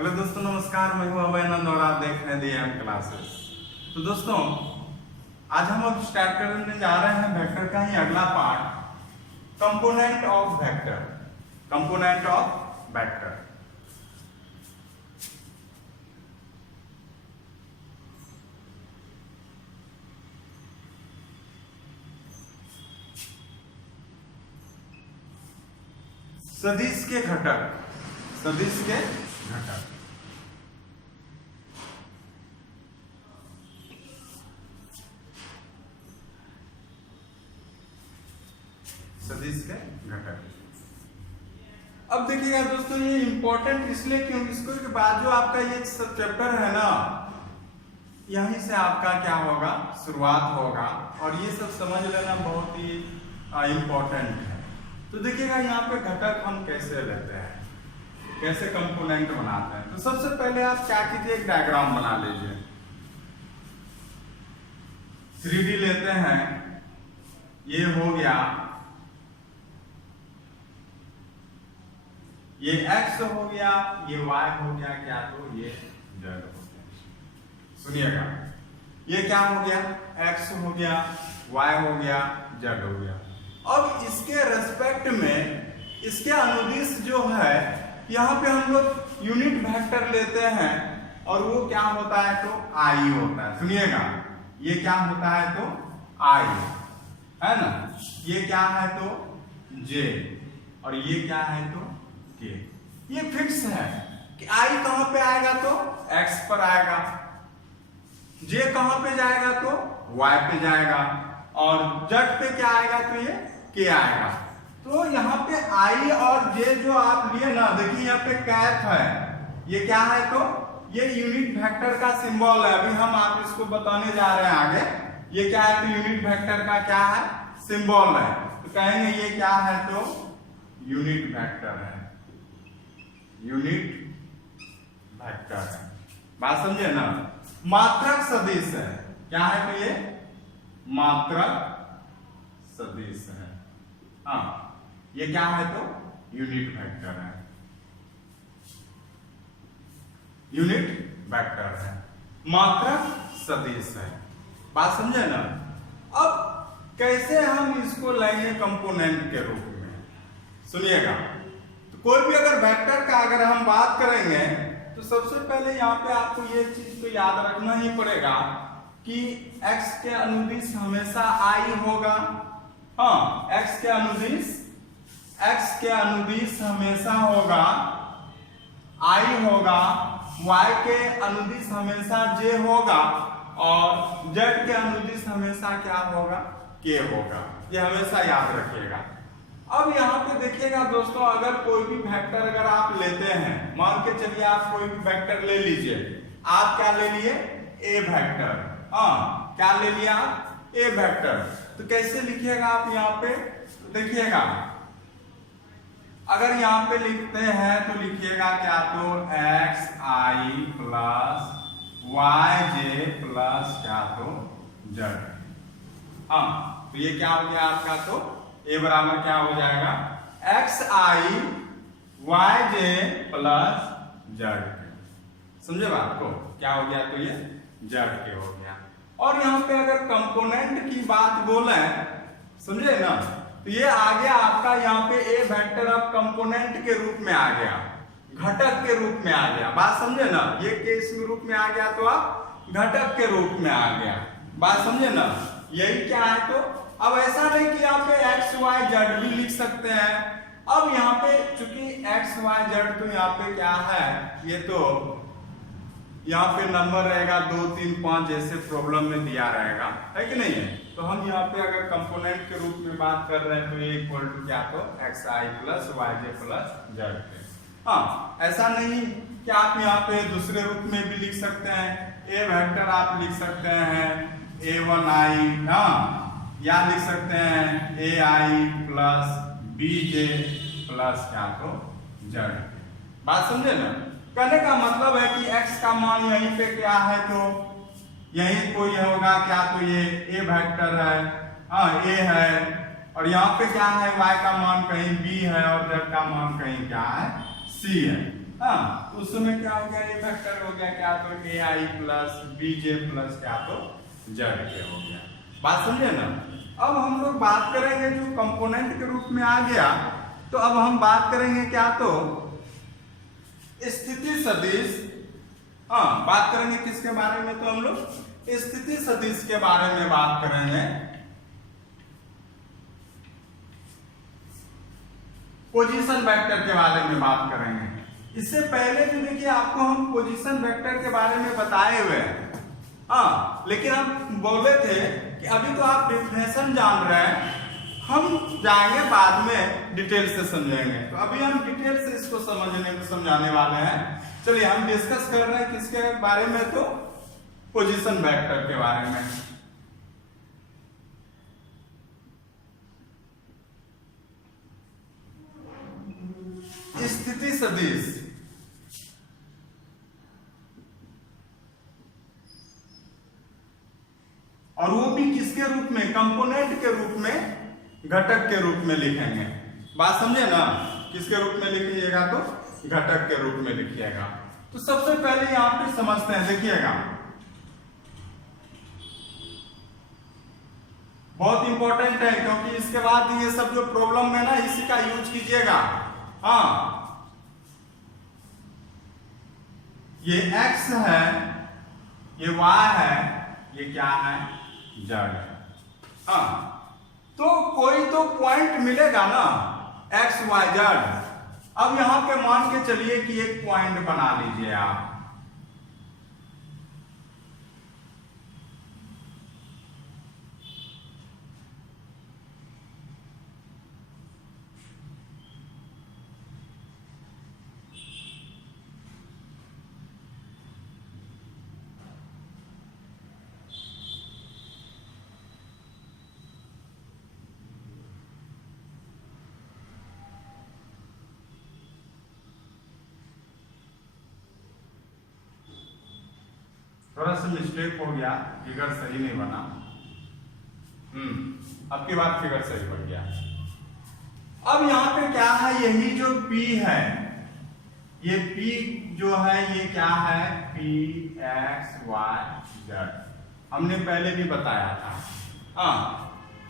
Hello दोस्तों, नमस्कार। मैं हूं अभयानंद और आप देख रहे हैं DM क्लासेस। तो दोस्तों, आज हम अब स्टार्ट करने जा रहे हैं वेक्टर का ही अगला part, component of vector. Component of vector. सदिश के घटक। सदिश के घटक। सदिश के घटक। अब देखिएगा दोस्तों, ये इंपॉर्टेंट इसलिए क्योंकि इसको के बाद जो आपका ये सब चैप्टर है ना, यहीं से आपका क्या होगा, शुरुआत होगा। और ये सब समझ लेना बहुत ही इंपॉर्टेंट है। तो देखिएगा यहाँ पे घटक हम कैसे लेते हैं, कैसे कंपोनेंट बनाते हैं। तो सबसे पहले आप क्या कीजिए, एक डायग्राम बना लीजिए। 3D लेते हैं, ये हो गया, ये x हो गया, ये y हो गया, क्या तो ये z हो गया। सुनिएगा, ये क्या हो गया, x हो गया, y हो गया, z हो गया। अब इसके रेस्पेक्ट में इसके अनुदिश जो है, यहाँ पे हम लोग यूनिट वेक्टर लेते हैं और वो क्या होता है, तो i होता है। सुनिएगा, ये क्या होता है, तो i है ना, ये क्या है, तो j, और ये क्या है, तो k। ये फिक्स है कि i कहां पे आएगा, तो x पर आएगा, j कहां पे जाएगा, तो y पे जाएगा, और z पे क्या आएगा, तो ये k आएगा। तो यहाँ पे i और j जो आप लिए ना, देखिए यहाँ पे कैप है, ये क्या है, तो ये यूनिट वेक्टर का सिंबल है। अभी हम आप इसको बताने जा रहे हैं आगे। ये क्या है, तो यूनिट वेक्टर का क्या है, सिंबल है। तो कहेंगे ये क्या है, तो यूनिट वेक्टर है, यूनिट वेक्टर है। बात समझे ना। मात्रक सदिश है, क्या है, तो ये मात्रक सदिश है। हाँ, ये क्या है, तो यूनिट वेक्टर है, यूनिट वेक्टर है, मात्रक सदिश है। बात समझे ना। अब कैसे हम इसको लेंगे कंपोनेंट के रूप में, सुनिएगा। तो कोई भी अगर वेक्टर का अगर हम बात करेंगे, तो सबसे पहले यहाँ पे आपको ये चीज तो याद रखना ही पड़ेगा कि x के अनुदिश हमेशा i होगा। हाँ, x के अनुदिश हमेशा होगा i होगा, y के अनुदिश हमेशा j होगा, और z के अनुदिश हमेशा क्या होगा, k होगा। ये हमेशा याद रखिएगा। अब यहाँ पे देखिएगा दोस्तों, अगर कोई भी वेक्टर अगर आप लेते हैं, मान के चलिए आप कोई भी वेक्टर ले लीजिए। आप क्या ले लिए, a वेक्टर। हाँ, क्या ले लिया, a वेक्टर। तो कैसे लिखिएगा आप यहाँ पे, देखिएगा, अगर यहाँ पे लिखते हैं तो लिखिएगा क्या, तो xi प्लस yj प्लस क्या, तो z। हाँ, तो ये क्या हो गया आपका, तो a बराबर क्या हो जाएगा, xi yj प्लस z। समझे बात को, क्या हो गया, तो ये z के हो गया। और यहाँ पे अगर कंपोनेंट की बात बोले, समझे ना, तो ये आ गया आपका यहाँ पे a वेक्टर अब कंपोनेंट के रूप में आ गया, घटक के रूप में आ गया। बात समझे ना, ये केस रूप में आ गया, तो अब घटक के रूप में आ गया। बात समझे ना, यही क्या है। तो अब ऐसा नहीं कि यहाँ पे x y z भी लिख सकते हैं। अब यहाँ पे चूंकि x y z तो यहाँ पे क्या है, ये तो यहाँ पे नंबर रहेगा 2 3 5 जैसे प्रॉब्लम में दिया रहेगा, है कि नहीं है। तो हम यहाँ पे अगर कंपोनेंट के रूप में बात कर रहे हैं, तो ये इक्वल टू क्या, तो xi plus yj plus z। हाँ, ऐसा नहीं कि आप यहाँ पे दूसरे रूप में भी लिख सकते हैं। a वेक्टर आप लिख सकते हैं a1i, हाँ, या लिख सकते हैं ai प्लस bj प्लस क्या, तो z। बात समझे ना। कहने का मतलब है कि x का मान यहीं पे क्या है, तो यहीं कोई होगा क्या, तो ये a वेक्टर है, हाँ a है, और यहाँ पे क्या है, y का मान कहीं b है, और z का मान कहीं क्या है, c है। हाँ, उस समय क्या हो गया, ये वेक्टर हो गया क्या तो ai प्लस bj प्लस क्या तो zk हो गया। बात समझे ना। अब हम लोग बात करेंगे जो कंपोनेंट के रूप में आ गया, तो अब हम बात करेंगे क्या तो स्थिति सदिश। हाँ, बात करेंगे किसके बारे में, तो हम लोग स्थिति सदिश के बारे में बात करेंगे, पोजीशन वेक्टर के बारे में बात करेंगे। इससे पहले जो देखिए आपको हम पोजीशन वेक्टर के बारे में बताए हुए हैं, हाँ, लेकिन हम बोले थे कि अभी तो आप डेफिनेशन जान रहे हैं, हम जाएंगे बाद में डिटेल से समझेंगे। तो अभी हम डिटेल से इसको समझाने वाले हैं। चलिए हम डिस्कस कर रहे हैं किसके बारे में, तो पोजीशन वेक्टर के बारे में। स्थिति सदिश, और वो भी किसके रूप में, कंपोनेंट के रूप में, घटक के रूप में लिखेंगे। बात समझे ना, किसके रूप में लिखिएगा, तो घटक के रूप में लिखिएगा। तो सबसे पहले यहां पे समझते हैं, देखिएगा बहुत इंपॉर्टेंट है, क्योंकि इसके बाद ये सब जो प्रॉब्लम है ना, इसी का यूज कीजिएगा। हाँ, ये x है, ये y है, ये क्या है, z है। हाँ, तो कोई तो पॉइंट मिलेगा ना, x y z। अब यहां पे मान के चलिए कि एक पॉइंट बना लीजिए आप, थोड़ा सा मिस्टेक हो गया, फिगर सही नहीं बना। अब की बात फिगर सही बन गया। अब यहाँ पे क्या है, यही जो P है, ये P जो है ये क्या है, P x y z, हमने पहले भी बताया था। हाँ,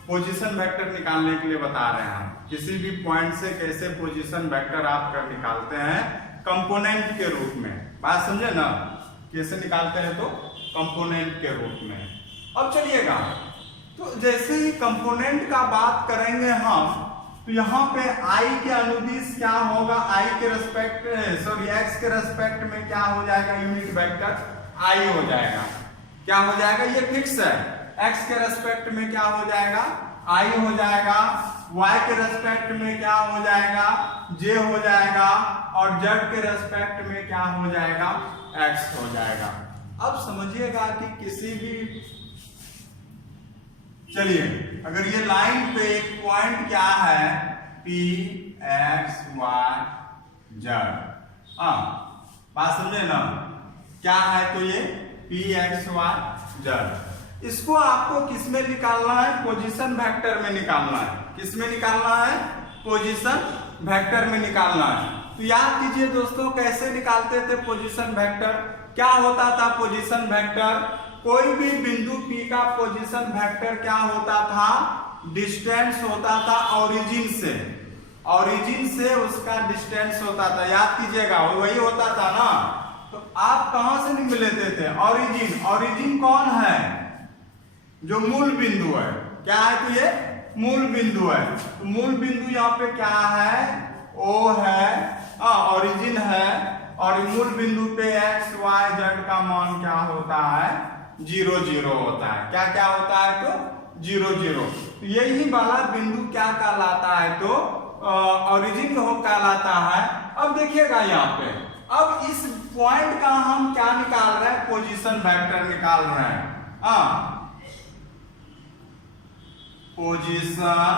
पोजीशन वेक्टर निकालने के लिए बता रहे हैं हम, किसी भी पॉइंट से कैसे पोजीशन वेक्टर आप कर निकालते हैं, कंपोनेंट के रूप में। बात समझे ना, कैसे निकालते हैं, तो कंपोनेंट के रूप में। अब चलिएगा, तो जैसे ही कंपोनेंट का बात करेंगे हम, तो यहाँ पे i के अनुदिश क्या होगा, i के रेस्पेक्ट, सॉरी x के रेस्पेक्ट में क्या हो जाएगा, यूनिट वेक्टर i हो जाएगा। क्या हो जाएगा, ये फिक्स है। x के रेस्पेक्ट में क्या हो जाएगा, i हो जाएगा, y के रेस्पेक्ट में क्या हो जाएगा, j हो जाएगा, और z के रेस्पेक्ट में क्या हो जाएगा, x हो जाएगा। अब समझिएगा कि किसी भी, चलिए अगर ये लाइन पे एक पॉइंट क्या है, P x y z, बात समझे ना, क्या है, तो ये P x y z, इसको आपको किस में निकालना है, पोजीशन वेक्टर में निकालना है। किस में निकालना है, पोजीशन वेक्टर में निकालना है। तो याद कीजिए दोस्तों, कैसे निकालते थे पोजीशन वेक्टर, क्या होता था पोजीशन वेक्टर, कोई भी बिंदु P का पोजीशन वेक्टर क्या होता था, डिस्टेंस होता था ओरिजिन से, ओरिजिन से उसका डिस्टेंस होता था। याद कीजिएगा, वही होता था ना। तो आप कहां से निकल लेते थे, ओरिजिन। ओरिजिन कौन है, जो मूल बिंदु है, क्या है, तो ये मूल बिंदु है। तो मूल बिंदु यहाँ पे क्या है, O है, ओरिजिन है, और मूल बिंदु पे x y z का मान क्या होता है, 0 0 होता है। क्या क्या होता है, तो 0 0। तो यही वाला बिंदु क्या कहलाता है, तो ओरिजिन कहलाता है। अब देखिएगा यहाँ पे, अब इस पॉइंट का हम क्या निकाल रहे हैं, पोजीशन वेक्टर निकाल रहे हैं। Position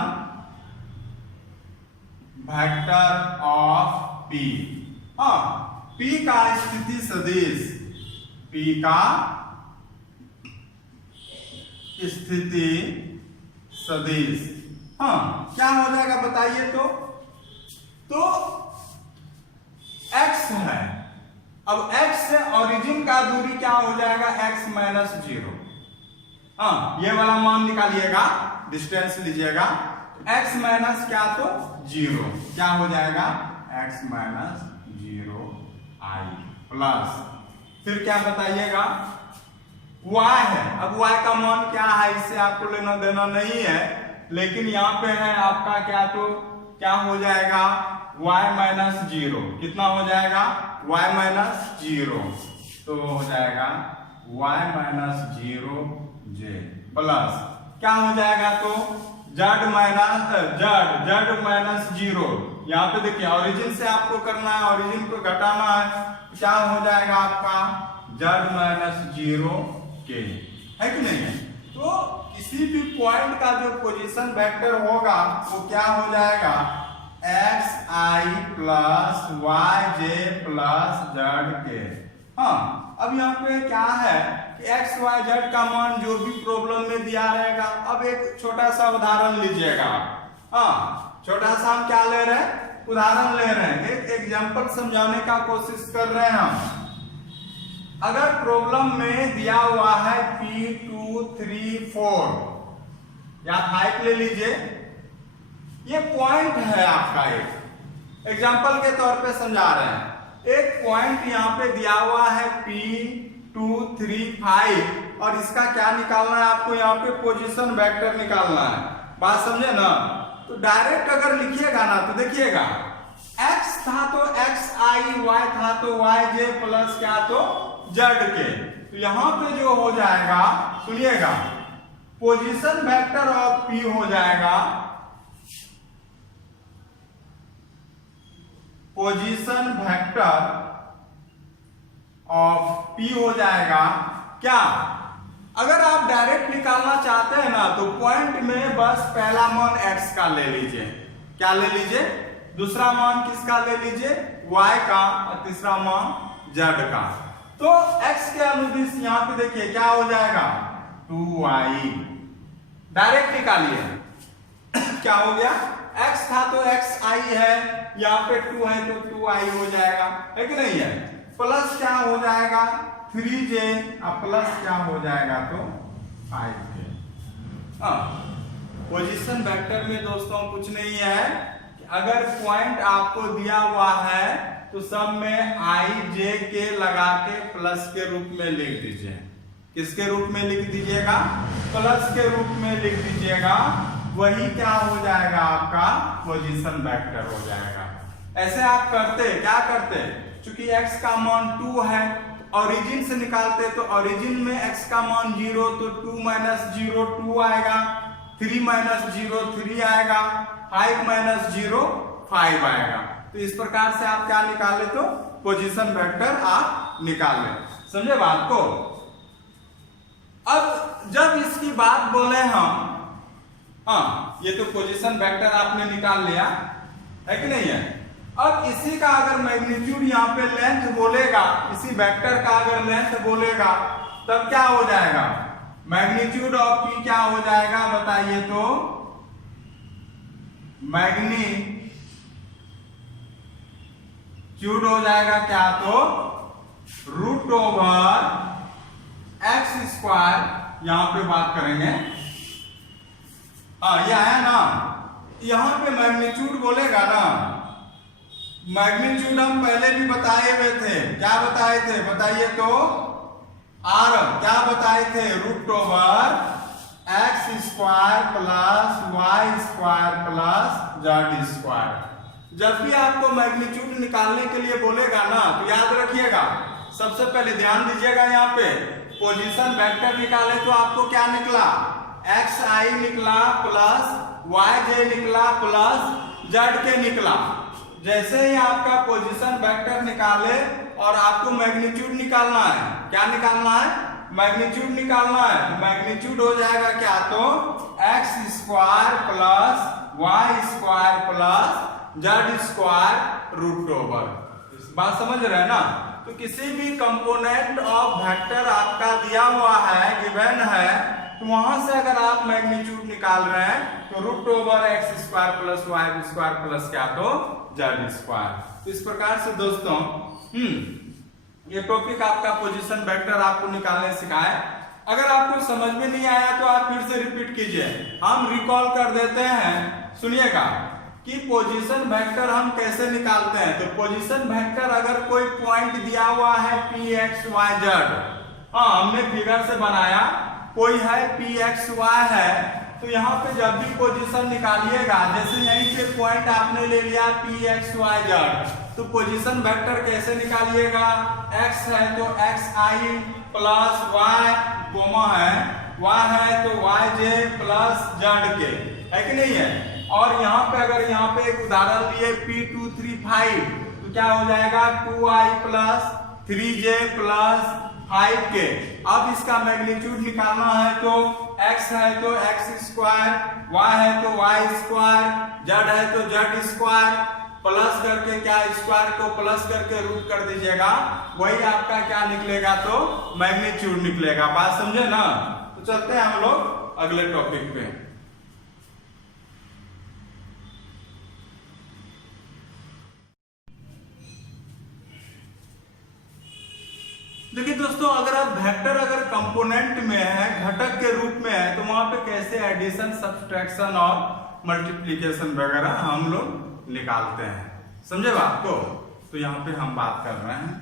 vector of P, P का स्थिति सदिश, P का स्थिति सदिश, क्या हो जाएगा बताइए, तो x है, अब x से ओरिजिन का दूरी क्या हो जाएगा, x माइनस 0। हाँ, ये वाला मान निकालिएगा, डिस्टेंस लीजिएगा, x माइनस क्या तो 0, क्या हो जाएगा x माइनस 0 i प्लस, फिर क्या बताइएगा y है। अब y का मान क्या है, इससे आपको लेना देना नहीं है, लेकिन यहाँ पे है आपका क्या, तो क्या हो जाएगा y माइनस 0, कितना हो जाएगा y माइनस 0, तो हो जाएगा y माइनस 0 j प्लस क्या हो जाएगा, तो z माइनस 0। यहाँ पे देखिए ओरिजिन से आपको करना है, ओरिजिन को घटाना है, क्या हो जाएगा आपका z माइनस 0 k, है कि नहीं है। तो किसी भी पॉइंट का जो पोजीशन वेक्टर होगा वो क्या हो जाएगा xi plus yj plus zk। हाँ, अब यहाँ पे क्या है कि x y z का मान जो भी प्रॉब्लम में दिया रहेगा। अब एक छोटा सा उदाहरण लीजिएगा। हाँ, छोटा सा हम क्या ले रहे हैं, उदाहरण ले रहे हैं, एक एग्जांपल समझाने का कोशिश कर रहे हैं हम। अगर प्रॉब्लम में दिया हुआ है P2 3 4 या 5 ले लीजिए, ये पॉइंट है आपका, एक एग्जांपल के तौर पे समझा रहे हैं। एक पॉइंट यहाँ पे दिया हुआ है P2 3 5 और इसका क्या निकालना है आपको, यहाँ पे पोजीशन वेक्टर निकालना है। बात समझे ना। तो डायरेक्ट अगर लिखिएगा ना तो देखिएगा x था तो xi, y था तो yj प्लस क्या तो zk। तो यहाँ पे जो हो जाएगा, सुनिएगा, पोजीशन वेक्टर ऑफ p हो जाएगा, पोजीशन वेक्टर ऑफ p हो जाएगा क्या, अगर आप डायरेक्ट निकालना चाहते हैं ना तो पॉइंट में बस पहला मान x का ले लीजिए, क्या ले लीजिए, दूसरा मान किसका ले लीजिए y का, और तीसरा मान z का। तो x के अनुदिश यहाँ पे देखिए क्या हो जाएगा 2y, डायरेक्ट निकालिए क्या हो गया, x था तो xi है, यहाँ पे 2 है तो 2i हो जाएगा, है कि नहीं है। प्लस क्या हो जाएगा 3j, प्लस क्या हो जाएगा तो 5j। पोजीशन वेक्टर में दोस्तों कुछ नहीं है कि अगर पॉइंट आपको दिया हुआ है तो सब में i j के लगा के प्लस के रूप में लिख दीजिए। किसके रूप में लिख दीजिएगा, प्लस के रूप में लिख दीजिएगा, वही क्या हो जाएगा आपका पोजीशन वेक्टर हो जाएगा। ऐसे आप करते क्या करते, चूंकि x का मान 2 है, ओरिजिन से निकालते तो ओरिजिन में x का मान 0 तो 2 माइनस 0 2 आएगा, 3 माइनस 0 3 आएगा, 5 माइनस 0 5 आएगा। तो इस प्रकार से आप क्या निकाले तो पोजीशन वेक्टर आप निकाले, समझे बात को। अब जब इसकी बात बोले हम, हाँ ये तो पोजीशन वेक्टर आपने निकाल लिया, है कि नहीं है। अब इसी का अगर मैग्नीट्यूड यहाँ पे लेंथ बोलेगा, इसी वेक्टर का अगर लेंथ बोलेगा तब क्या हो जाएगा, मैग्नीट्यूड ऑफ p क्या हो जाएगा बताइए तो, मैग्नीट्यूड हो जाएगा क्या तो रूट ओवर x स्क्वायर, यहां पे बात करेंगे। ये आया ना, यहां पे मैग्नीट्यूड बोलेगा ना, मैग्नीट्यूड हम पहले भी बताए हुए थे, क्या बताए थे बताइए तो, r क्या बताए थे, root over x square plus y square plus z square. जब भी आपको मैग्नीट्यूड निकालने के लिए बोलेगा ना तो याद रखिएगा, सबसे पहले ध्यान दीजिएगा, यहाँ पे पोजीशन वेक्टर निकाले तो आपको क्या निकला, xi निकला प्लस yj निकला प्लस zk निकला। जैसे ही आपका पोजीशन वेक्टर निकाले और आपको मैग्नीट्यूड निकालना है, क्या निकालना है, मैग्नीट्यूड निकालना है, तो मैग्नीट्यूड हो जाएगा क्या तो x square plus y square plus z square root over. बात समझ रहे हैं ना। तो किसी भी कंपोनेंट ऑफ वेक्टर आपका दिया हुआ है, गिवन है, तो वहां से अगर आप मैग्नीट्यूड निकाल रहे हैं तो root over x square plus y square plus क्या तो z स्क्वायर। तो इस प्रकार से दोस्तों ये टॉपिक आपका पोजीशन वेक्टर आपको निकालने सिखाए। अगर आपको समझ में नहीं आया तो आप फिर से रिपीट कीजिए, हम रिकॉल कर देते हैं। सुनिएगा कि पोजीशन वेक्टर हम कैसे निकालते हैं। तो पोजीशन वेक्टर अगर कोई पॉइंट दिया हुआ है पी एक्स वाई जेड, हाँ हमने फिगर से बनाया, कोई है पी एक्स वाई है, तो यहाँ पे जब भी पोजीशन निकालिएगा, जैसे यहीं पे पॉइंट आपने ले लिया पी एक्स वाई जेड, तो पोजीशन वेक्टर कैसे निकालिएगा, x है तो एक्स आई प्लस वाई कोमा है, y है तो वाई जे प्लस जेड के, है कि नहीं है। और यहाँ पे अगर यहाँ पे एक उदाहरण लिए P235, तो क्या हो जाएगा 2i plus 3j plus 5k। अब इसका मैग्नीट्यूड निकालना है तो x है तो x स्क्वायर, y है तो y स्क्वायर, z है तो z स्क्वायर, प्लस करके क्या स्क्वायर को प्लस करके रूट कर दीजिएगा, वही आपका क्या निकलेगा तो मैग्नीट्यूड निकलेगा। बात समझे ना। तो चलते हैं हम लोग अगले टॉपिक पे। देखिए दोस्तों, अगर आप वेक्टर अगर कंपोनेंट में है, घटक के रूप में है, तो वहां पे कैसे एडिशन, सब्सट्रैक्शन और मल्टीप्लिकेशन वगैरह हम लोग निकालते हैं। समझे बात को। तो यहाँ पे हम बात कर रहे हैं।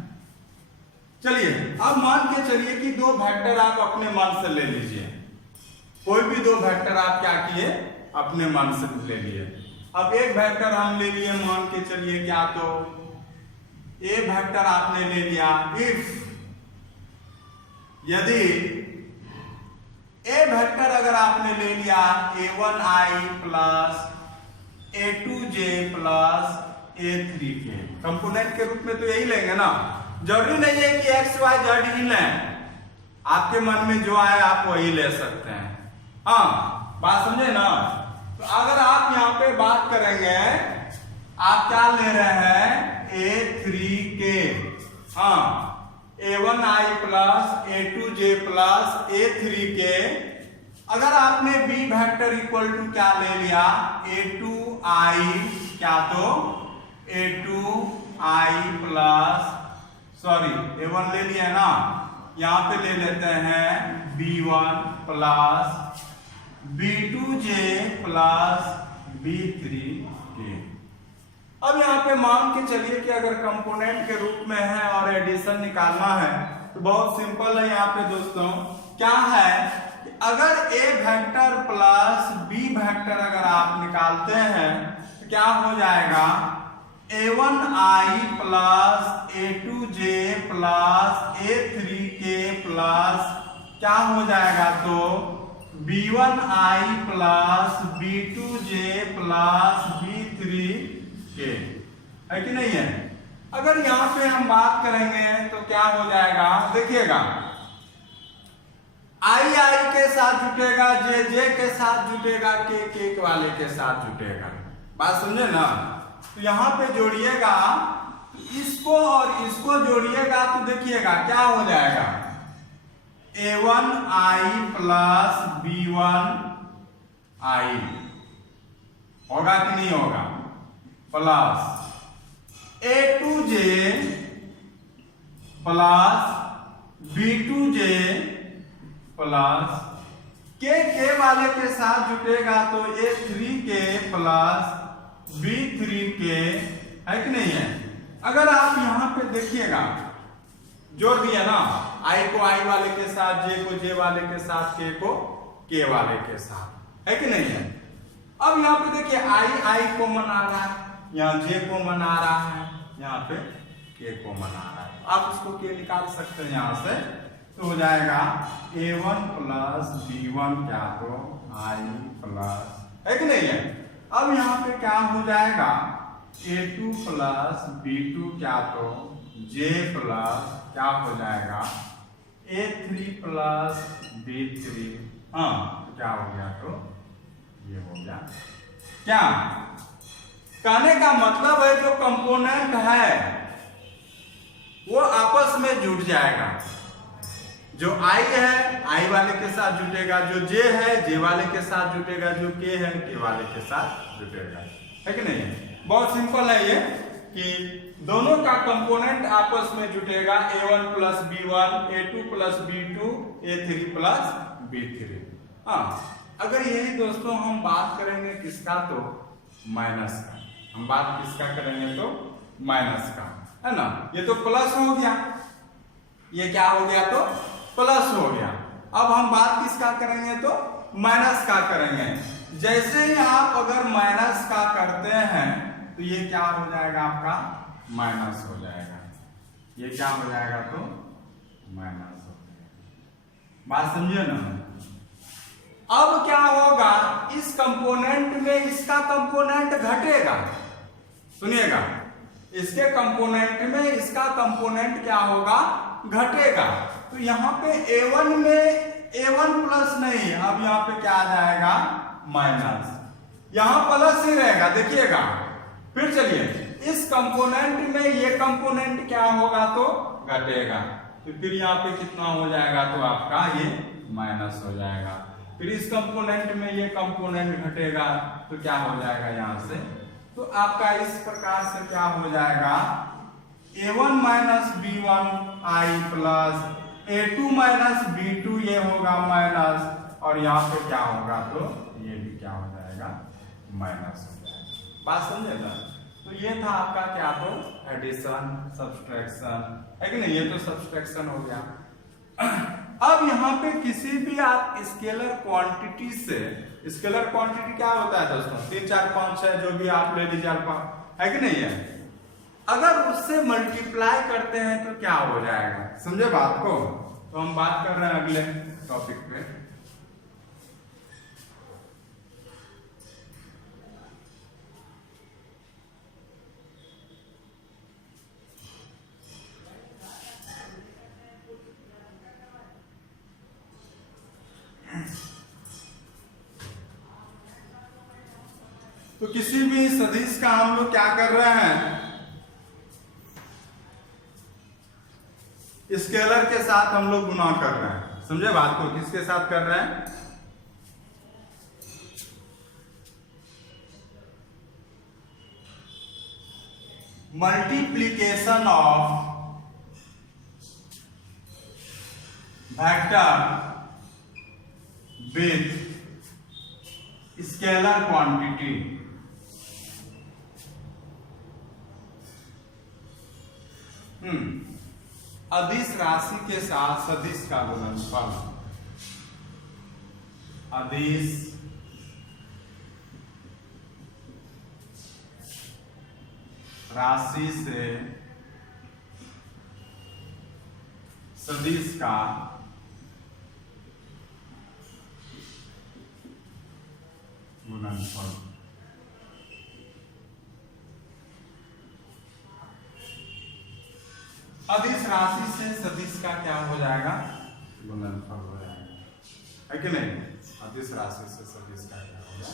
चलिए अब मान के चलिए कि दो वेक्टर आप अपने मन से ले लीजिए, कोई भी दो वेक्टर आप क्या किए अपने मन से ले लिए। अब एक वेक्टर हम ले लिए, मान के चलिए क्या, तो ए वेक्टर आपने ले लिया, इफ यदि ए वेक्टर अगर आपने ले लिया a1i plus a2j plus a3k, component के रूप में तो यही लेंगे ना। जरूरी नहीं है कि एक्स वाई जेड ही लें, आपके मन में जो आए आप वही ले सकते हैं। हाँ बात समझे ना। तो अगर आप यहाँ पे बात करेंगे, आप क्या ले रहे हैं a3k, हाँ a1i plus a2j plus a3k। अगर आपने b वेक्टर इक्वल टू क्या ले लिया a2i, क्या तो a2i प्लस सॉरी a1 ले लिया ना, यहाँ पे ले लेते हैं b1 plus b2j plus b3k। अब यहाँ पे मान के चलिए कि अगर कंपोनेंट के रूप में है और एडिशन निकालना है तो बहुत सिंपल है। यहाँ पे दोस्तों क्या है कि अगर a vector plus b vector अगर आप निकालते हैं तो क्या हो जाएगा a1i plus a2j plus a3k plus क्या हो जाएगा तो b1i plus b2j plus b3k, है कि नहीं है। अगर यहां पे हम बात करेंगे तो क्या हो जाएगा, देखिएगा आई आई के साथ जुटेगा, जे जे के साथ जुटेगा, के वाले के साथ जुटेगा। बात समझे ना। तो यहाँ पे जोड़िएगा, इसको और इसको जोड़िएगा तो देखिएगा क्या हो जाएगा a1i प्लस b1i, होगा कि नहीं होगा, plus a2j plus b2j plus के वाले के साथ जुटेगा तो a3k प्लस b3k, है कि नहीं है। अगर आप यहाँ पे देखिएगा जोड़ दिया ना, i को i वाले के साथ, j को j वाले के साथ, k को k वाले के साथ, है कि नहीं है। अब यहाँ पे देखिए i कॉमन आ रहा है, यहाँ j कॉमन आ रहा है, यहाँ पे k कॉमन आ रहा है। आप उसको k निकाल सकते हैं यहाँ से, तो हो जाएगा a1 प्लस b1 क्या तो i प्लस, है कि नहीं है। अब यहाँ पे क्या हो जाएगा a2 प्लस b2 क्या तो j प्लस क्या हो जाएगा a3 प्लस b3, हाँ तो क्या हो गया तो ये हो गया। क्या कहने का मतलब है, जो कंपोनेंट है वो आपस में जुड़ जाएगा। जो i है i वाले के साथ जुटेगा, जो j है j वाले के साथ जुटेगा, जो k है k वाले के साथ जुटेगा, है कि नहीं। बहुत सिंपल है ये। कि दोनों का कंपोनेंट आपस में जुटेगा, a1 plus b1, a2 plus b2, a3 plus b3। हाँ, अगर यही दोस्तों हम बात करेंगे किसका, तो माइनस का। हम बात किसका करेंगे, तो माइनस का, है ना। ये तो प्लस हो गया, ये क्या हो गया, तो प्लस हो गया। अब हम बात किसका करेंगे, तो माइनस का करेंगे। जैसे ही आप अगर माइनस का करते हैं तो ये क्या हो जाएगा, आपका माइनस हो जाएगा। ये क्या हो जाएगा, तो माइनस हो जाएगा। बात समझिए ना। अब क्या होगा, इस कंपोनेंट में इसका कंपोनेंट घटेगा। सुनिएगा, इसके कंपोनेंट में इसका कंपोनेंट क्या होगा, घटेगा। तो यहाँ पे a1 में a1 प्लस नहीं, अब यहाँ पे क्या आ जाएगा, माइनस। यहाँ प्लस ही रहेगा, देखिएगा। फिर चलिए, इस कंपोनेंट में ये कंपोनेंट क्या होगा, तो घटेगा। तो फिर यहाँ पे कितना हो जाएगा, तो आपका ये माइनस हो जाएगा। फिर इस कंपोनेंट में ये कंपोनेंट घटेगा तो क्या हो जाएगा, यहाँ से तो आपका इस प्रकार से क्या हो जाएगा, a1 minus b1 i plus a2 minus b2, ये होगा माइनस, और यहाँ पे क्या होगा, तो ये भी क्या हो जाएगा, माइनस हो जाएगा। बात समझे ना। तो ये था आपका क्या, तो एडिशन, सब्सट्रैक्शन, है कि नहीं। ये तो सब्सट्रैक्शन हो गया। अब यहाँ पे किसी भी आप स्केलर क्वांटिटी से, स्केलर क्वांटिटी क्या होता है दोस्तों, 3 4 5 6 जो भी आप ले लीजिए अल्फा, है कि नहीं है। अगर उससे मल्टीप्लाई करते हैं तो क्या हो जाएगा, समझे बात को। तो हम बात कर रहे हैं अगले टॉपिक पे। तो किसी भी सदिश का हम लोग क्या कर रहे हैं, स्केलर के साथ हम लोग गुना कर रहे हैं। समझे बात को, किसके साथ कर रहे हैं, multiplication of vector with scalar quantity. अदिश राशि के साथ सदिश का गुणनफल। अदिश राशि से सदिश का गुणनफल। अदिश राशि से सदिश का क्या हो जाएगा, गुणनफल हो जाएगा, है कि नहीं। अदिश राशि से सदिश का क्या होगा,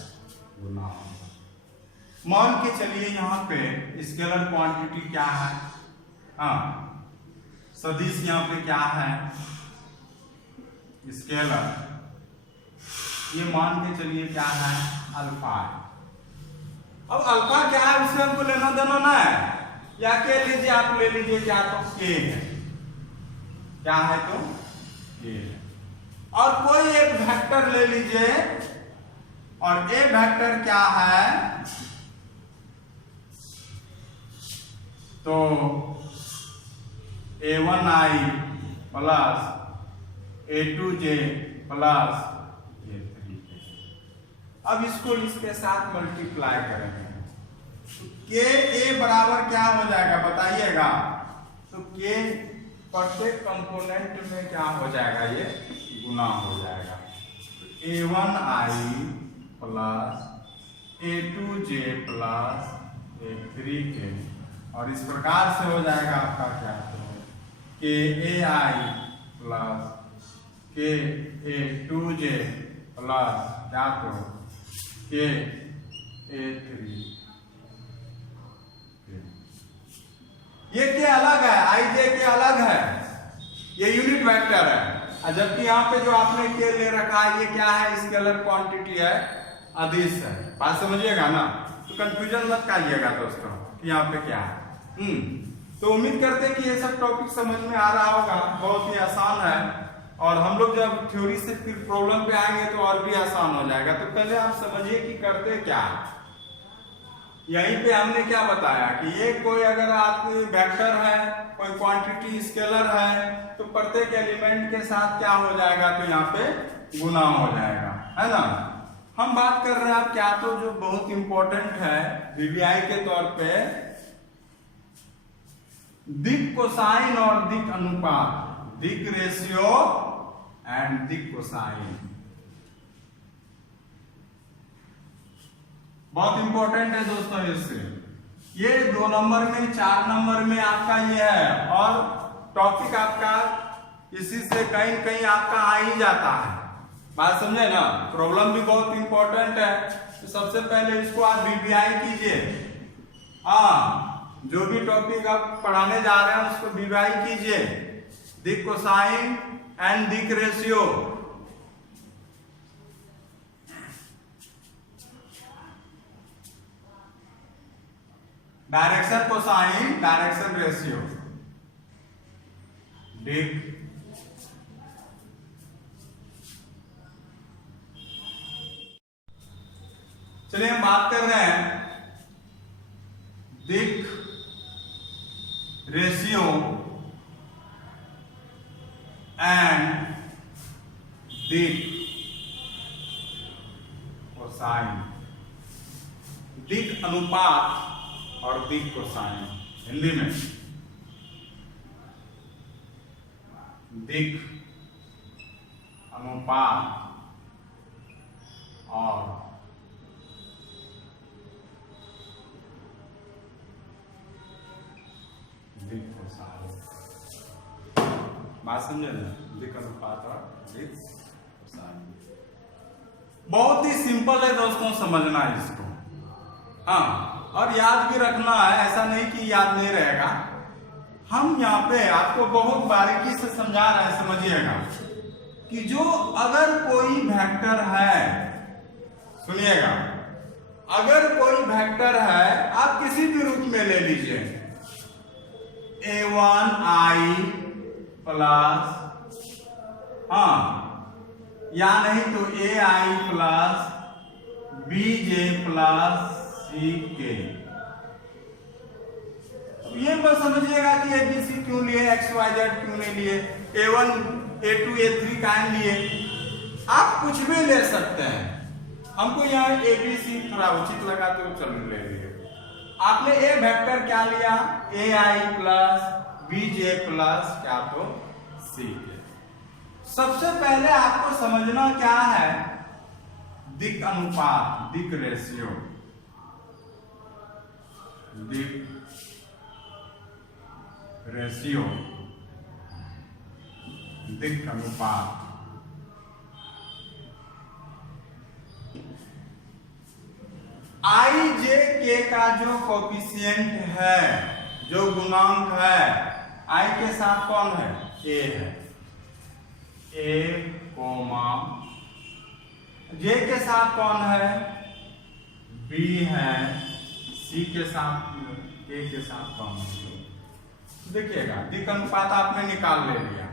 गुना होगा। मान के चलिए यहाँ पे स्केलर क्वांटिटी क्या है, हाँ सदिश यहाँ पे क्या है, स्केलर, ये मान के चलिए क्या है, अल्फा है। अब अल्फा क्या है, उससे हमको लेना देना ना है, या के लीजिए, आप ले लीजिए क्या, तो के है, क्या है, तो के है। और कोई एक वेक्टर ले लीजिए, और ए वेक्टर क्या है, तो a1i plus a2j plus a3j। अब इसको इसके साथ मल्टीप्लाई करेंगे, के ए बराबर क्या हो जाएगा बताइएगा, तो के प्रत्येक कंपोनेंट में क्या हो जाएगा, ये गुना हो जाएगा। तो a1i plus a2j plus a3k, और इस प्रकार से हो जाएगा आपका क्या, तो के ai प्लस के a2j प्लस क्या, तो के a3। ये क्या अलग है, आई जे के अलग है, ये यूनिट वेक्टर है, जबकि यहाँ पे जो आपने के ले रखा है ये क्या है, स्केलर क्वांटिटी है, अदिश है। बात समझिएगा ना। तो कंफ्यूजन मत करिएगा दोस्तों कि यहाँ पे क्या है। तो उम्मीद करते हैं कि ये सब टॉपिक समझ में आ रहा होगा। बहुत ही आसान है और हम लोग जब थ्योरी से फिर प्रॉब्लम पे आएंगे तो और भी आसान हो जाएगा। तो पहले आप समझिए कि करते क्या है। यहीं पे हमने क्या बताया कि ये कोई अगर आपकी वेक्टर है, कोई क्वांटिटी स्केलर है, तो प्रत्येक एलिमेंट के साथ क्या हो जाएगा, तो यहाँ पे गुना हो जाएगा, है ना। हम बात कर रहे हैं आप क्या, तो जो बहुत इंपॉर्टेंट है वीवीआई के तौर पे, दिक कोसाइन और दिक अनुपात, दिक रेशियो एंड दिक कोसाइन। बहुत इंपॉर्टेंट है दोस्तों। इससे ये 2 नंबर में 4 नंबर में आपका ये है, और टॉपिक आपका इसी से कहीं न कहीं आपका आ ही जाता है। बात समझे ना। प्रॉब्लम भी बहुत इंपॉर्टेंट है। तो सबसे पहले इसको आप वीवीआई कीजिए। जो भी टॉपिक आप पढ़ाने जा रहे हैं उसको वीवीआई कीजिए। दिक कोसाइन एंड दिक ratio. Direction cosine, direction ratio, दिक चलिए हम बात कर रहे हैं दिक रेशियो एंड दिक कोसाइन, दिक अनुपात और दिक कोसाइन। हिंदी में दिक अनुपात और दिक कोसाइन। बात समझे ना। दिक अनुपात और दिक कोसाइन बहुत ही सिंपल है दोस्तों, समझना है इसको। और याद भी रखना है, ऐसा नहीं कि याद नहीं रहेगा। हम यहाँ पे आपको बहुत बारीकी से समझा रहे हैं, समझिएगा कि जो अगर कोई वेक्टर है, सुनिएगा, अगर कोई वेक्टर है, आप किसी भी रूप में ले लीजिए, a1i प्लस, या नहीं तो ai plus bj plus ck। ये बस समझिएगा कि abc क्यों लिए, xyz क्यों नहीं लिए, a1 a2 a3 काहे लिए। आप कुछ भी ले सकते हैं। हमको यहाँ abc थोड़ा उचित लगा तो चलो ले लिए। आपने ए वेक्टर क्या लिया, ai प्लस bj प्लस क्या, तो ck। सबसे पहले आपको समझना क्या है, दिक अनुपात, दिक रेशियो, दिक रेशियो, दिक अनुपात। आई जे के का जो कोफिशिएंट है, जो गुणांक है, आई के साथ कौन है, ए है, ए कोमा, जे के साथ कौन है, बी है, सी के साथ, ए के साथ कौन है। देखिएगा दिक अनुपात आपने निकाल ले लिया।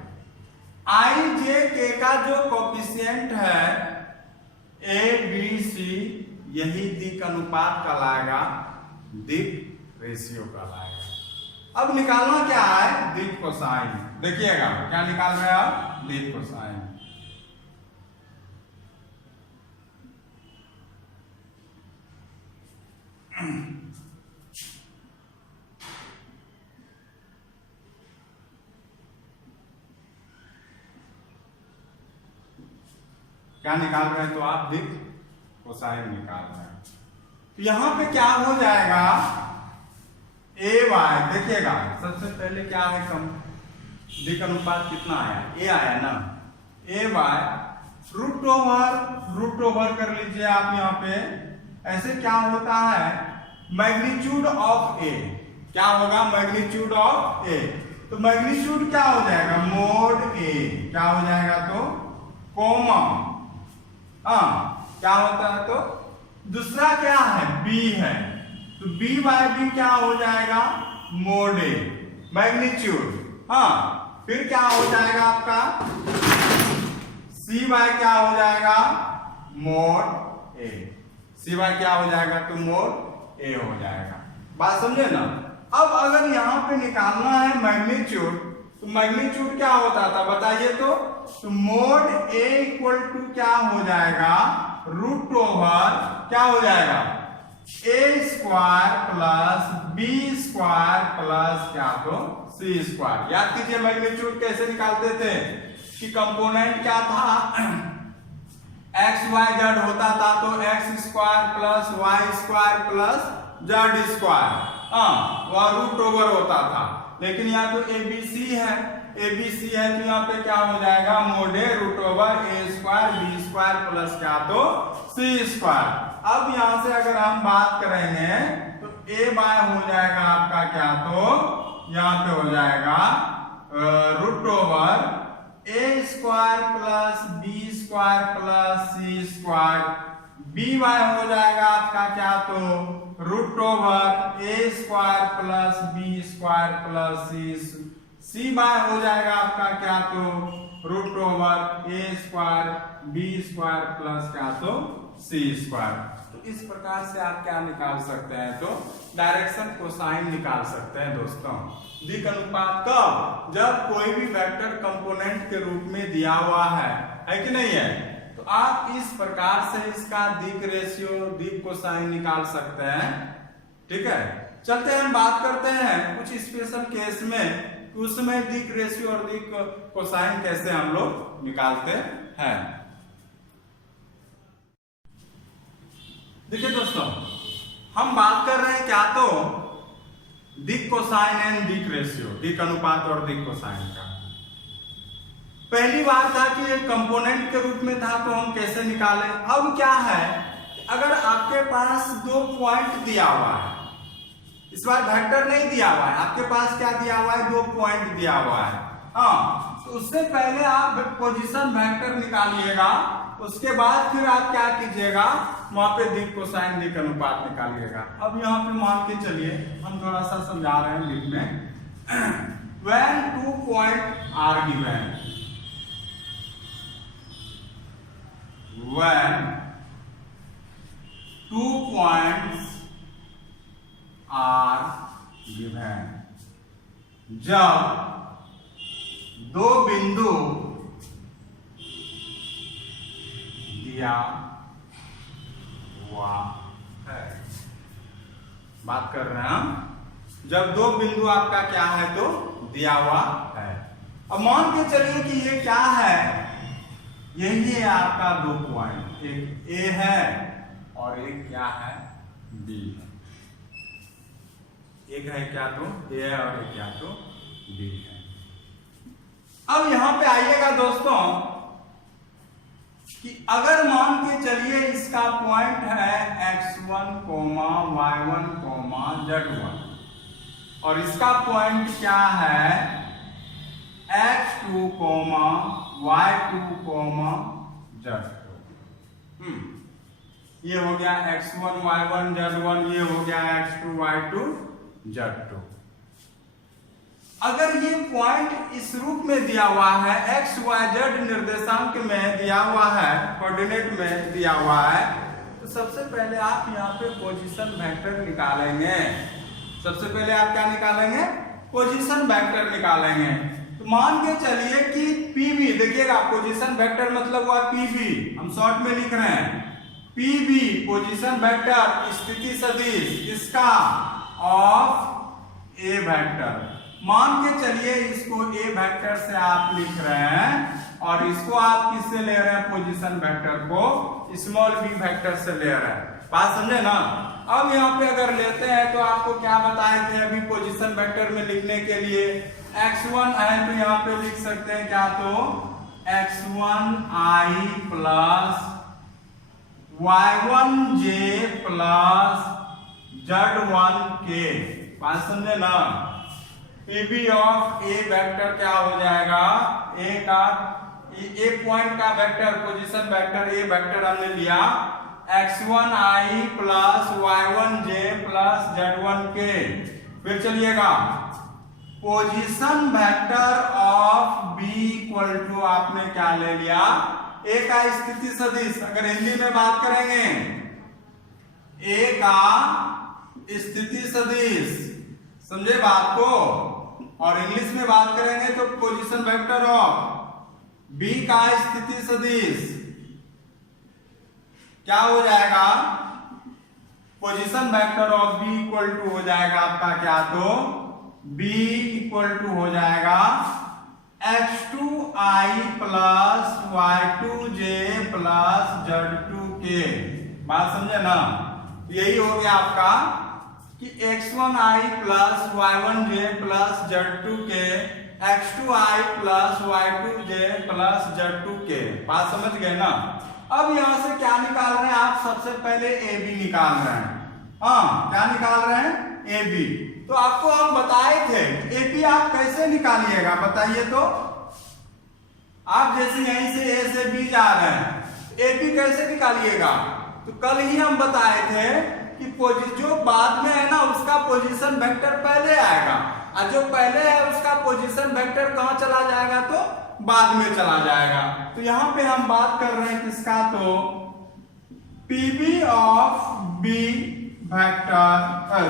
आई जे के का जो कोफिशिएंट है ए बी सी, यही दिक अनुपात कहलाएगा, दिक रेशियो कहलाएगा। अब निकालना क्या है, दिक कोसाइन। देखिएगा क्या निकाल रहे हैं आप, दिक कोसाइन। क्या निकाल रहे हैं, तो आप दिक कोसाइन निकाल रहे हैं। तो यहां पे क्या हो जाएगा, ए वाई। देखिएगा सबसे पहले क्या है, कम दिक अनुपात कितना आया, ए आया ना, ए वाई रूट ओवर कर लीजिए आप। यहाँ पे ऐसे क्या होता है, मैग्नीट्यूड ऑफ ए, क्या होगा, मैग्नीट्यूड ऑफ ए। तो मैग्नीट्यूड क्या हो जाएगा, मोड ए, क्या हो जाएगा, तो कोमा, क्या होता है, तो दूसरा क्या है, बी है, तो बी बाय बी क्या हो जाएगा, मोड ए मैग्नीट्यूड। हाँ, फिर क्या हो जाएगा आपका सी बाय क्या हो जाएगा मोड ए। सी बाय क्या हो जाएगा तो मोड ए हो जाएगा। बात समझे ना। अब अगर यहाँ पे निकालना है मैग्नीट्यूड, तो मैग्नीट्यूड क्या होता था बताइए तो मोड ए इक्वल टू क्या हो जाएगा रूट ओवर क्या हो जाएगा a square plus b square plus क्या तो सी स्क्वायर। याद कीजिए मैग्नीट्यूड कैसे निकालते थे कि कंपोनेंट क्या था एक्स वाई जेड होता था तो X square plus Y square plus Z square, वह रूट ओवर होता था। लेकिन यहाँ तो एबीसी है, एबीसी है तो यहाँ पे क्या हो जाएगा mode A root over a square b square plus क्या तो सी स्क्वायर। अब यहाँ से अगर हम बात करेंगे तो ए बाय हो जाएगा आपका क्या तो यहाँ पे हो जाएगा root over a square plus b square plus c square. B by हो जाएगा आपका क्या तो root over a square plus b square plus c by हो जाएगा आपका क्या तो root over a square b square plus क्या तो सी स्क्वायर। तो इस प्रकार से आप क्या निकाल सकते हैं तो डायरेक्शन कोसाइन निकाल सकते हैं दोस्तों। दिक् अनुपात कब जब कोई भी वेक्टर कंपोनेंट के रूप में दिया हुआ है कि नहीं है, तो आप इस प्रकार से इसका दिक् रेशियो दिक् कोसाइन निकाल सकते हैं। ठीक है, चलते हैं बात करते हैं कुछ स्पेशल केस में उसमें दिक् रेशियो और दिक् कोसाइन कैसे हम लोग निकालते हैं। देखिए दोस्तों, हम बात कर रहे हैं क्या तो दिक् कोसाइन एंड दिक् रेशियो, दिक् अनुपात और दिक् कोसाइन का। पहली बार था कि एक कंपोनेंट के रूप में था तो हम कैसे निकालें। अब क्या है अगर आपके पास दो पॉइंट दिया हुआ है, इस बार वेक्टर नहीं दिया हुआ है, आपके पास क्या दिया हुआ है दो पॉइंट दिया हुआ है। हाँ, तो उससे पहले आप पोजीशन वेक्टर निकालिएगा, उसके बाद फिर आप क्या कीजिएगा वहां पे दिक् कोसाइन दिक् अनुपात निकालिएगा। अब यहाँ पे मान के चलिए हम थोड़ा सा समझा रहे हैं लिख में। when 2 points are given, when 2 points are given, जब दो बिंदु दिया हुआ है। बात कर रहे हैं हम जब दो बिंदु आपका क्या है तो दिया हुआ है। अब मान के चलिए कि ये क्या है, यही है आपका दो पॉइंट, एक ए है और एक क्या है बी है। एक है क्या तो ए है और एक क्या तो बी है। अब यहां पे आइएगा दोस्तों कि अगर मान के चलिए इसका पॉइंट है x1, y1, z1 और इसका पॉइंट क्या है x2, y2, z2। ये हो गया x1, y1, z1, ये हो गया x2, y2, z2। अगर ये पॉइंट इस रूप में दिया हुआ है x, y, z निर्देशांक में दिया हुआ है, कोऑर्डिनेट में दिया हुआ है, तो सबसे पहले आप यहाँ पे पोजीशन वेक्टर निकालेंगे। सबसे पहले आप क्या निकालेंगे पोजीशन वेक्टर निकालेंगे। तो मान के चलिए कि PV, देखिएगा पोजीशन वेक्टर मतलब हुआ PV, हम शॉर्ट में लिख रहे हैं PV पोजीशन वेक्टर स्थिति सदिश इसका ऑफ ए वेक्टर। मान के चलिए इसको ए वेक्टर से आप लिख रहे हैं और इसको आप किससे ले रहे हैं पोजीशन वेक्टर को स्मॉल b वेक्टर से ले रहे हैं। बात समझे ना। अब यहाँ पे अगर लेते हैं तो आपको क्या बताए थे अभी पोजीशन वेक्टर में लिखने के लिए x1 है तो यहाँ पे लिख सकते हैं क्या तो x1i plus y1j plus z1k। बात समझे ना। PV ऑफ ए वेक्टर क्या हो जाएगा ए का ए पॉइंट का vector position vector A vector हमने लिया x1i plus y1j plus z1k फिर चलिएगा position vector of B equal to आपने क्या ले लिया, ए का स्थिति सदिश। अगर हिंदी में बात करेंगे ए का स्थिति सदिश, समझे बात को, और इंग्लिश में बात करेंगे तो पोजीशन वेक्टर ऑफ बी का स्थिति सदिश क्या हो जाएगा, position vector of B equal to हो जाएगा आपका क्या, तो b इक्वल टू हो जाएगा x2i plus y2j plus z2k। बात समझे ना, यही हो गया आपका कि x1i plus y1j plus z2k, x2i plus y2j plus z2k। बात समझ गए ना। अब यहां से क्या निकाल रहे हैं आप, सबसे पहले ए बी निकाल रहे हैं। हाँ, क्या निकाल रहे हैं, ए बी। तो आपको हम बताए थे ए बी आप कैसे निकालिएगा, बताइए तो। आप जैसे यहीं से ए से बी जा रहे हैं, ए बी कैसे निकालिएगा, तो कल ही हम बताए थे कि जो बाद में है ना उसका पोजीशन वेक्टर पहले आएगा, और जो पहले है उसका पोजीशन वेक्टर कहां चला जाएगा, तो बाद में चला जाएगा। तो यहां पे हम बात कर रहे हैं किसका, तो PB of B vector,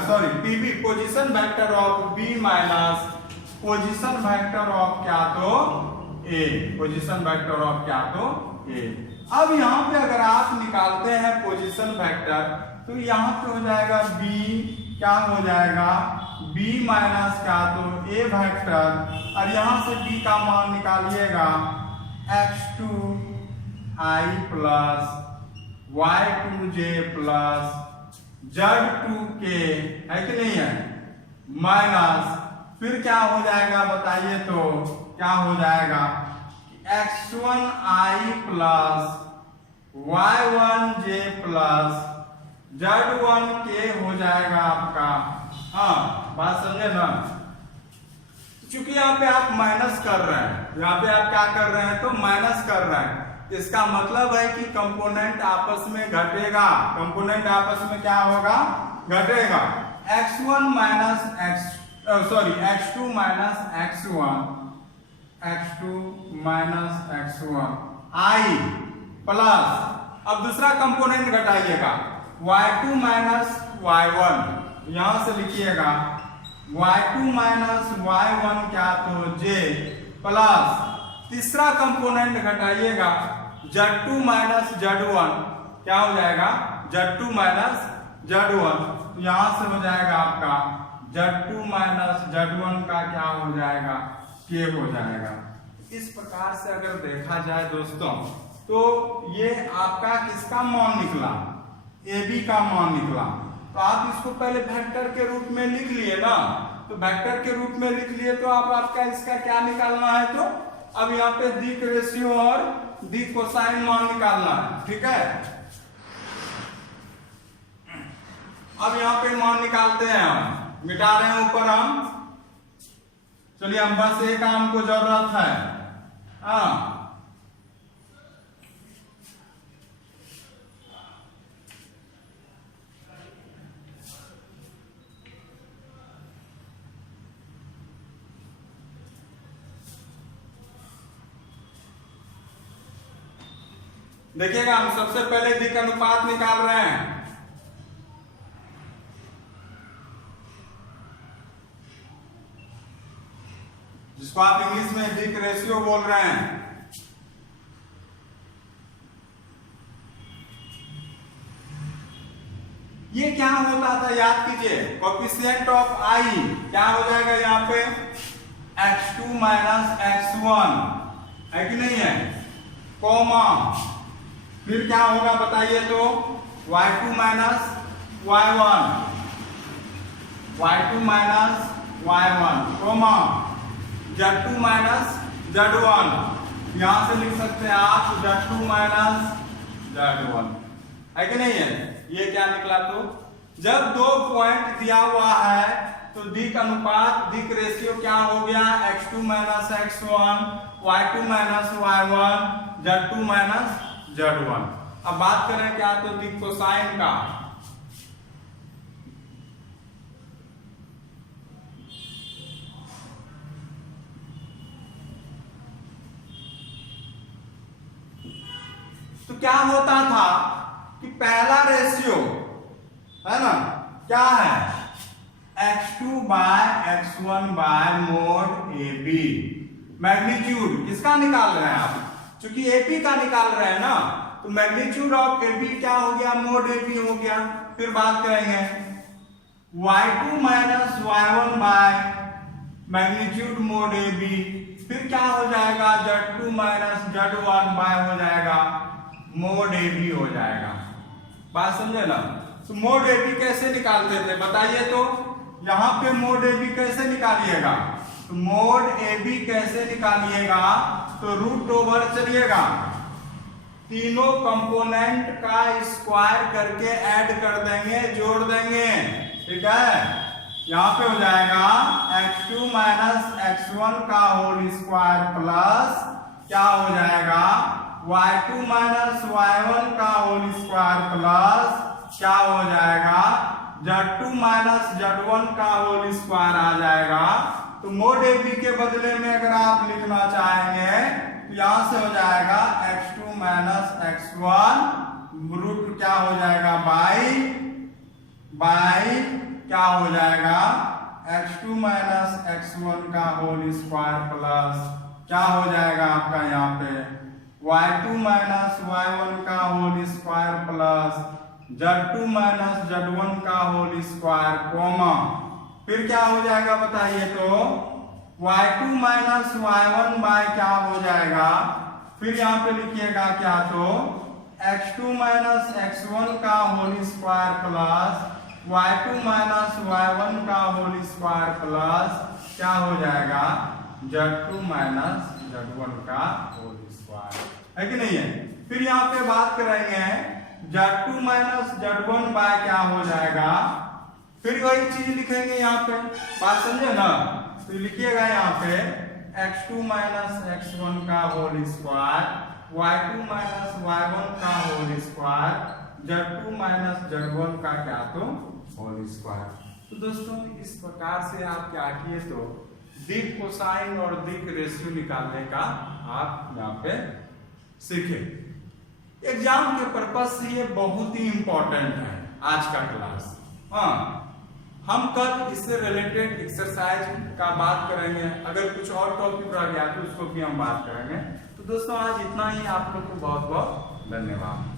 sorry PB position vector of B minus position vector of क्या, तो ए, पोजीशन वेक्टर ऑफ क्या, तो ए। अब यहां पे अगर आप निकालते हैं पोजीशन वेक्टर, तो यहां पे हो जाएगा बी, क्या हो जाएगा b माइनस क्या, तो a वेक्टर, और यहां से b का मान निकालिएगा x2i plus y2j plus z2k, है कि नहीं है, माइनस फिर क्या हो जाएगा बताइए तो, क्या हो जाएगा x1i plus y1j plus z1k हो जाएगा आपका। हाँ, बात समझे ना। चूंकि यहाँ पे आप माइनस कर रहे हैं, यहाँ पे आप क्या कर रहे हैं, तो माइनस कर रहे हैं, इसका मतलब है कि कंपोनेंट आपस में घटेगा, कंपोनेंट आपस में क्या होगा, घटेगा। x1 minus x, sorry x2 minus x1, x2 minus x1 i plus, अब दूसरा कंपोनेंट घटाइएगा y2 माइनस y1, यहां से लिखिएगा y2 माइनस y1 क्या, तो j प्लस तीसरा कंपोनेंट घटाइएगा z2 माइनस z1, क्या हो जाएगा z2 माइनस z1, यहां से हो जाएगा आपका z2 माइनस z1 का क्या हो जाएगा, k हो जाएगा। इस प्रकार से अगर देखा जाए दोस्तों, तो ये आपका किसका मान निकला, ए बी का मान निकला। तो आप इसको पहले वेक्टर के रूप में लिख लिए ना, तो वेक्टर के रूप में लिख लिए तो आप आपका इसका क्या निकालना है, तो अब यहाँ पे दिक रेशियो और दिक कोसाइन मान निकालना है, ठीक है। अब यहाँ पे मान निकालते हैं, हम मिटा रहे हैं ऊपर हम, चलिए हम बस एक काम को जरूरत है। हाँ, देखिएगा हम सबसे पहले दिक अनुपात निकाल रहे हैं, जिसको आप इंग्लिश में दिक रेशियो बोल रहे हैं। ये क्या होता था याद कीजिए, कोएफिशिएंट ऑफ आई क्या हो जाएगा यहाँ पे x2 माइनस x1, है कि नहीं है, कॉमा फिर क्या होगा बताइए तो y2 minus y1, y2 minus y1, comma z2 minus z1, यहां से लिख सकते हैं आप z2 माइनस z1, है कि नहीं है। ये क्या निकला, तो जब दो पॉइंट दिया हुआ है तो दिक अनुपात दिक रेशियो क्या हो गया, x2 minus x1, y2 minus y1, z2 minus z1। अब बात करें क्या, तो दिक कोसाइन का, क्या होता था कि पहला रेशियो है ना क्या है, x2 by x1 by mod AB। Magnitude किसका निकाल रहे हैं आप, क्योंकि AP का निकाल रहे हैं ना, तो मैग्नीट्यूड ऑफ AB क्या हो गया, मोड AB हो गया। फिर बात करेंगे y2 minus y1 by magnitude mode AB, फिर क्या हो जाएगा, z2 माइनस z1 बाय हो जाएगा मोड AB हो जाएगा। बात समझे ना। तो मोड AB कैसे निकालते थे बताइए, तो यहां पे मोड AB कैसे निकालिएगा, तो मोड AB कैसे निकालिएगा, तो रूट ओवर चलिएगा तीनों कंपोनेंट का स्क्वायर करके ऐड कर देंगे, जोड़ देंगे, ठीक है। यहां पे हो जाएगा x2 माइनस x1 का होल स्क्वायर प्लस क्या हो जाएगा y2 माइनस y1 का होल स्क्वायर प्लस क्या हो जाएगा z2 माइनस z1 का होल स्क्वायर आ जाएगा। तो मोड AB के बदले में अगर आप लिखना चाहेंगे तो यहां से हो जाएगा x2 माइनस x1 रूट क्या हो जाएगा बाई क्या हो जाएगा x2 माइनस x1 का होल स्क्वायर प्लस क्या हो जाएगा आपका यहाँ पे y2 माइनस y1 का whole square plus z2 minus z1 का होल स्क्वायर कॉमा फिर क्या हो जाएगा बताइए, तो y2 माइनस y1 बाय क्या हो जाएगा, फिर यहाँ पे लिखिएगा क्या, तो x2 माइनस x1 का whole square plus y2 minus y1 का होल स्क्वायर प्लस क्या हो जाएगा z2 माइनस z1 का होल स्क्वायर, है कि नहीं है। फिर यहाँ पे बात करेंगे z2 माइनस z1 बाय क्या हो जाएगा, फिर वही चीज लिखेंगे यहाँ पे, बात समझे ना। तो लिखिएगा यहाँ पे x2 माइनस x1 का whole square y2 minus y1 का whole square z2 minus z1 का क्या, तो होल स्क्वायर। तो दोस्तों इस प्रकार से आप क्या किए, तो दिक कोसाइन और दिक रेशियो निकालने का आप यहाँ पे सीखे। एग्जाम के पर्पज से ये बहुत ही इंपॉर्टेंट है आज का क्लास। हाँ, हम कल इससे रिलेटेड एक्सरसाइज का बात करेंगे, अगर कुछ और टॉपिक रह गया तो उसको भी हम बात करेंगे। तो दोस्तों आज इतना ही, आप लोग को बहुत बहुत धन्यवाद।